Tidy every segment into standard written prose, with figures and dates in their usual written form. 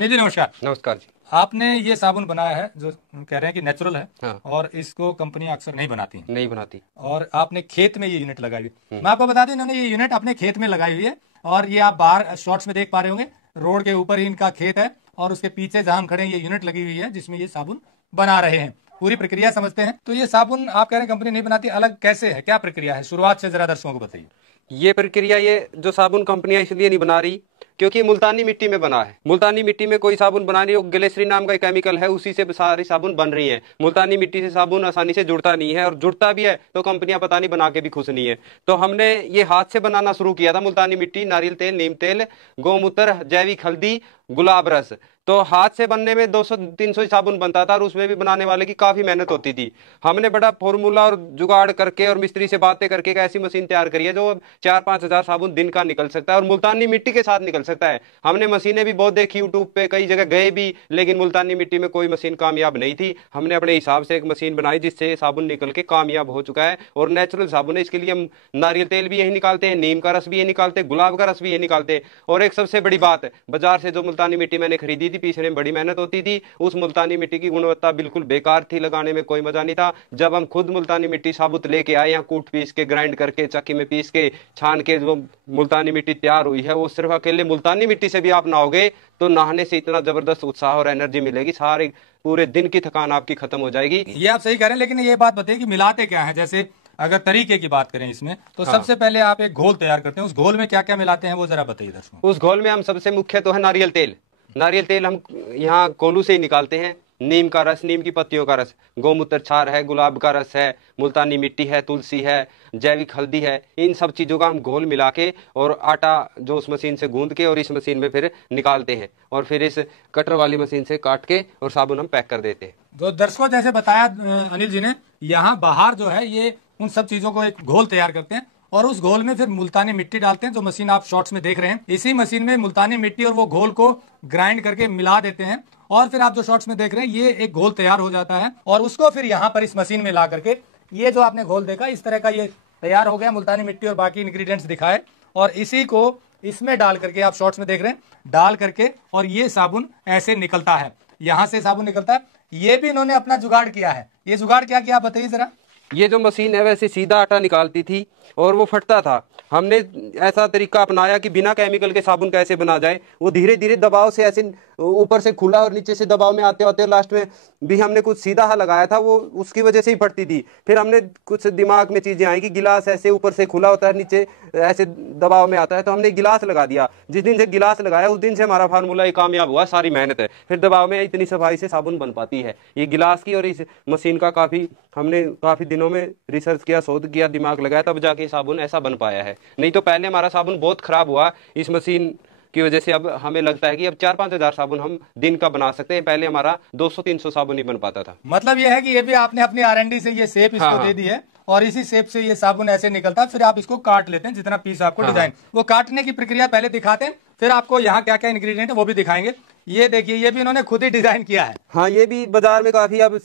अनिल जी नमस्कार। नमस्कार जी। आपने ये साबुन बनाया है जो कह रहे हैं कि नेचुरल है। हाँ। और इसको कंपनियां अक्सर नहीं बनाती नहीं बनाती। और आपने खेत में ये यूनिट लगाई हुई। मैं आपको बता दूं, इन्होंने ये यूनिट अपने खेत में लगाई हुई है और ये आप बाहर शॉर्ट्स में देख पा रहे होंगे, रोड के ऊपर ही इनका खेत है और उसके पीछे जहां हम खड़े हैं ये यूनिट लगी हुई है जिसमें ये साबुन बना रहे हैं। पूरी प्रक्रिया समझते हैं। तो ये साबुन आप कह रहे हैं कंपनी नहीं बनाती, अलग कैसे है, क्या प्रक्रिया है, शुरुआत से जरा दर्शकों को बताइए। ये प्रक्रिया, ये जो साबुन कंपनियां इसलिए नहीं बना रही क्योंकि मुल्तानी मिट्टी में बना है। मुल्तानी मिट्टी में कोई साबुन बना नहीं, वो ग्लिसरीन नाम का केमिकल है, उसी से सारी साबुन बन रही है। मुल्तानी मिट्टी से साबुन आसानी से जुड़ता नहीं है और जुड़ता भी है तो कंपनियां पता नहीं बना के भी खुश नहीं है। तो हमने ये हाथ से बनाना शुरू किया था। मुल्तानी मिट्टी, नारियल तेल, नीम तेल, गौमूत्र, जैविक हल्दी, गुलाब रस, तो हाथ से बनने में 200-300 साबुन बनता था और उसमें भी बनाने वाले की काफी मेहनत होती थी। हमने बड़ा फॉर्मूला और जुगाड़ करके और मिस्त्री से बातें करके एक ऐसी मशीन तैयार करी है जो 4-5 हजार साबुन दिन का निकल सकता है और मुल्तानी मिट्टी के साथ निकल सकता है। हमने मशीनें भी बहुत देखी यूट्यूब पे, कई जगह गए भी, लेकिन मुल्तानी मिट्टी में कोई मशीन कामयाब नहीं थी। हमने अपने हिसाब से एक मशीन बनाई जिससे साबुन निकल के कामयाब हो चुका है और नेचुरल साबुन है। इसके लिए हम नारियल तेल भी यही निकालते हैं, नीम का रस भी यही निकालते हैं, गुलाब का रस भी यही निकालते हैं। और एक सबसे बड़ी बात, बाजार से जो मुल्तानी मिट्टी मैंने खरीदी थी, पीछे में बड़ी मेहनत होती थी, उस मुल्तानी मिट्टी की गुणवत्ता बिल्कुल बेकार थी, लगाने में कोई मजा नहीं था। जब हम खुद मुल्तानी मिट्टी साबुत लेके आए, यहाँ कूट पीस के, ग्राइंड करके, चक्की में पीस के, छान के जो मुल्तानी मिट्टी तैयार हुई है, वो सिर्फ अकेले मुल्तानी मिट्टी से भी आप नहाओगे तो नहाने से इतना जबरदस्त उत्साह और एनर्जी मिलेगी, सारे पूरे दिन की थकान आपकी खत्म हो जाएगी। ये आप सही कह रहे हैं, लेकिन ये बात बताइए कि मिलाते क्या है। जैसे अगर तरीके की बात करें इसमें तो सबसे पहले आप एक घोल तैयार करते हैं, उस घोल में क्या क्या मिलाते हैं वो जरा बताइए दर्शकों। उस घोल में हम सबसे मुख्य तो है नारियल तेल। नारियल तेल हम यहाँ कोल्हू से ही निकालते हैं। नीम का रस, नीम की पत्तियों का रस, गौमूत्र क्षार है, गुलाब का रस है, मुल्तानी मिट्टी है, तुलसी है, जैविक हल्दी है, इन सब चीज़ों का हम घोल मिला के और आटा जो उस मशीन से गूंद के और इस मशीन में फिर निकालते हैं और फिर इस कटर वाली मशीन से काट के और साबुन हम पैक कर देते हैं। तो दर्शकों जैसे बताया अनिल जी ने, यहाँ बाहर जो है ये उन सब चीजों को एक घोल तैयार करते हैं और उस घोल में फिर मुल्तानी मिट्टी डालते हैं, जो मशीन आप शॉर्ट्स में देख रहे हैं। इसी मशीन में मुल्तानी मिट्टी और वो घोल को ग्राइंड करके मिला देते हैं और फिर आप जो शॉर्ट्स में देख रहे हैं ये एक घोल तैयार हो जाता है और उसको फिर यहाँ पर इस मशीन में ला करके ये जो आपने घोल देखा इस तरह का ये तैयार हो गया। मुल्तानी मिट्टी और बाकी इंग्रेडिएंट्स दिखाए और इसी को इसमें डाल करके आप शॉर्ट्स में देख रहे हैं, डाल करके और ये साबुन ऐसे निकलता है, यहाँ से साबुन निकलता है। ये भी इन्होंने अपना जुगाड़ किया है। ये जुगाड़ क्या किया बताइए जरा। ये जो मशीन है वैसे सीधा आटा निकालती थी और वो फटता था। हमने ऐसा तरीका अपनाया कि बिना केमिकल के साबुन कैसे बना जाए। वो धीरे धीरे दबाव से ऐसे ऊपर से खुला और नीचे से दबाव में आते आते लास्ट में भी हमने कुछ सीधा लगाया था, वो उसकी वजह से ही फटती थी। फिर हमने कुछ दिमाग में चीजें आई कि गिलास ऐसे ऊपर से खुला होता है, नीचे ऐसे दबाव में आता है, तो हमने गिलास लगा दिया। जिस दिन से गिलास लगाया उस दिन से हमारा फार्मूला ये कामयाब हुआ। सारी मेहनत है, फिर दबाव में इतनी सफाई से साबुन बन पाती है। ये गिलास की और इस मशीन का हमने काफी दिनों में रिसर्च किया, शोध किया, दिमाग लगाया, तब जाके साबुन ऐसा बन पाया है। नहीं तो पहले हमारा साबुन बहुत खराब हुआ इस मशीन की वजह से। अब हमें लगता है कि अब 4-5 हजार साबुन हम दिन का बना सकते हैं। पहले हमारा 200-300 साबुन ही बन पाता था। मतलब ये है कि ये भी आपने अपनी R&D से ये शेप इसको दे दी है और इसी शेप से ये साबुन ऐसे निकलता है। फिर आप इसको काट लेते हैं, जितना पीस आपको डिजाइन, वो काटने की प्रक्रिया पहले दिखाते हैं, फिर आपको यहाँ क्या क्या इंग्रेडिएंट है वो भी दिखाएंगे। ये देखिए, ये भी इन्होंने खुद ही डिजाइन किया है। हाँ, ये भी बाजार में काफी अब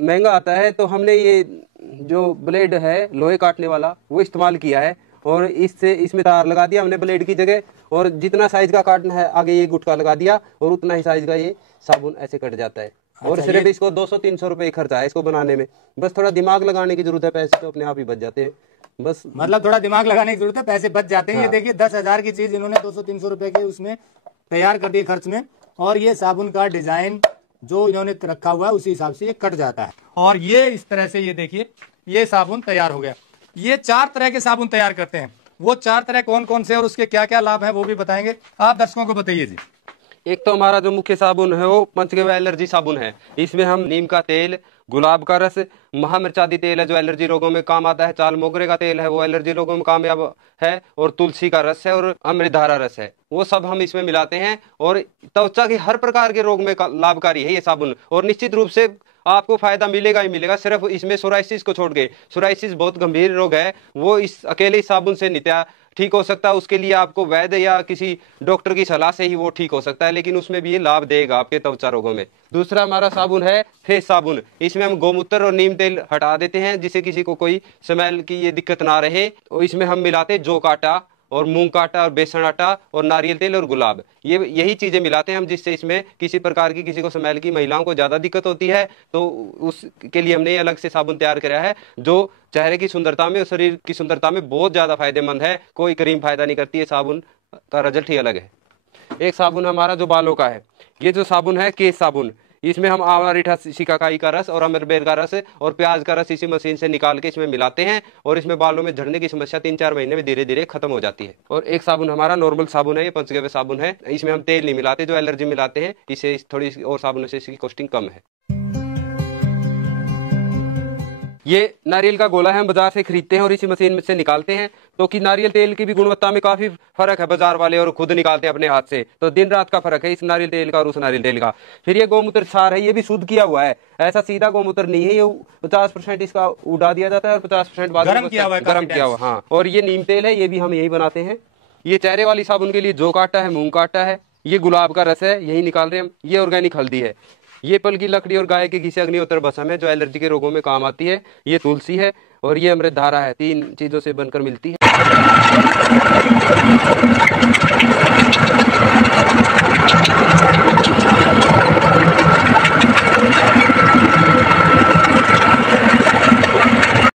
महंगा आता है, तो हमने ये जो ब्लेड है लोहे काटने वाला वो इस्तेमाल किया है और इसमें तार लगा दिया हमने ब्लेड की जगह, और जितना साइज का काटना है आगे ये गुटका लगा दिया और उतना ही साइज का ये साबुन ऐसे कट जाता है। और सिर्फ इसको 200-300 रुपए खर्चा है इसको बनाने में। बस थोड़ा दिमाग लगाने की जरूरत है, पैसे तो अपने आप ही बच जाते हैं। बस मतलब थोड़ा दिमाग लगाने की जरूरत है, पैसे बच जाते हैं। ये देखिए 10,000 की चीज इन्होंने 200-300 रुपए के उसमें तैयार कर दी खर्च में, और ये साबुन का डिजाइन जो इन्होंने रखा हुआ है उसी हिसाब से ये कट जाता है। और ये इस तरह से ये देखिए ये साबुन तैयार हो गया। ये 4 तरह के साबुन तैयार करते हैं। वो 4 तरह कौन कौन से और उसके क्या क्या लाभ है वो भी बताएंगे। आप दर्शकों को बताइए जी। एक तो हमारा जो मुख्य साबुन है वो पंचगव्य एलर्जी साबुन है। इसमें हम नीम का तेल, गुलाब का रस, महामिर्चादी तेल है जो एलर्जी रोगों में काम आता है, चाल मोगरे का तेल है वो एलर्जी रोगों में कामयाब है, और तुलसी का रस है और अमृतधारा रस है, वो सब हम इसमें मिलाते हैं। और त्वचा के हर प्रकार के रोग में लाभकारी है ये साबुन, और निश्चित रूप से आपको फायदा मिलेगा ही मिलेगा। सिर्फ इसमें सोराइसिस को छोड़ के, सोराइसिस बहुत गंभीर रोग है, वो इस अकेले साबुन से नित्या ठीक हो सकता है। उसके लिए आपको वैद्य या किसी डॉक्टर की सलाह से ही वो ठीक हो सकता है, लेकिन उसमें भी ये लाभ देगा आपके त्वचा रोगों में। दूसरा हमारा साबुन है फेस साबुन। इसमें हम गौमूत्र और नीम तेल हटा देते हैं जिससे किसी को कोई स्मेल की ये दिक्कत ना रहे। और इसमें हम मिलाते जौ काटा और मूंग का आटा और बेसन आटा और नारियल तेल और गुलाब, ये यही चीजें मिलाते हैं हम, जिससे इसमें किसी प्रकार की, किसी को स्मेल की, महिलाओं को ज्यादा दिक्कत होती है तो उसके लिए हमने अलग से साबुन तैयार करा है, जो चेहरे की सुंदरता में और शरीर की सुंदरता में बहुत ज्यादा फायदेमंद है। कोई क्रीम फायदा नहीं करती है, साबुन का रिजल्ट ही अलग है। एक साबुन हमारा जो बालों का है, ये जो साबुन है केश साबुन, इसमें हम आंवला, रीठा, शिकाकाई का रस और अमरबेर का रस और प्याज का रस इसी मशीन से निकाल के इसमें मिलाते हैं और इसमें बालों में झड़ने की समस्या 3-4 महीने में धीरे धीरे खत्म हो जाती है। और एक साबुन हमारा नॉर्मल साबुन है, ये पंचगव्य साबुन है, इसमें हम तेल नहीं मिलाते, जो एलर्जी मिलाते हैं, इससे थोड़ी और साबुनों से इसकी कॉस्टिंग कम है। ये नारियल का गोला है, हम बाजार से खरीदते हैं और इसी मशीन में से निकालते हैं, तो कि नारियल तेल की भी गुणवत्ता में काफी फर्क है बाजार वाले और खुद निकालते हैं अपने हाथ से, तो दिन रात का फर्क है इस नारियल तेल का और उस नारियल तेल का। फिर ये गोमूत्र सार है, ये भी शुद्ध किया हुआ है, ऐसा सीधा गोमूत्र नहीं है, ये 50% इसका उड़ा दिया जाता है और 50% बाद गर्म किया हुआ। हाँ, और ये नीम तेल है, ये भी हम यही बनाते हैं। ये चेहरे वाली साबुन के लिए जौ का आटा है, मूंग का आटा है, ये गुलाब का रस है, यही निकाल रहे हैं हम। ये ऑर्गेनिक हल्दी है, ये पल की लकड़ी और गाय के घी से अग्निहोत्र भस्म है, जो एलर्जी के रोगों में काम आती है। ये तुलसी है और ये अमृत धारा है, 3 चीजों से बनकर मिलती है।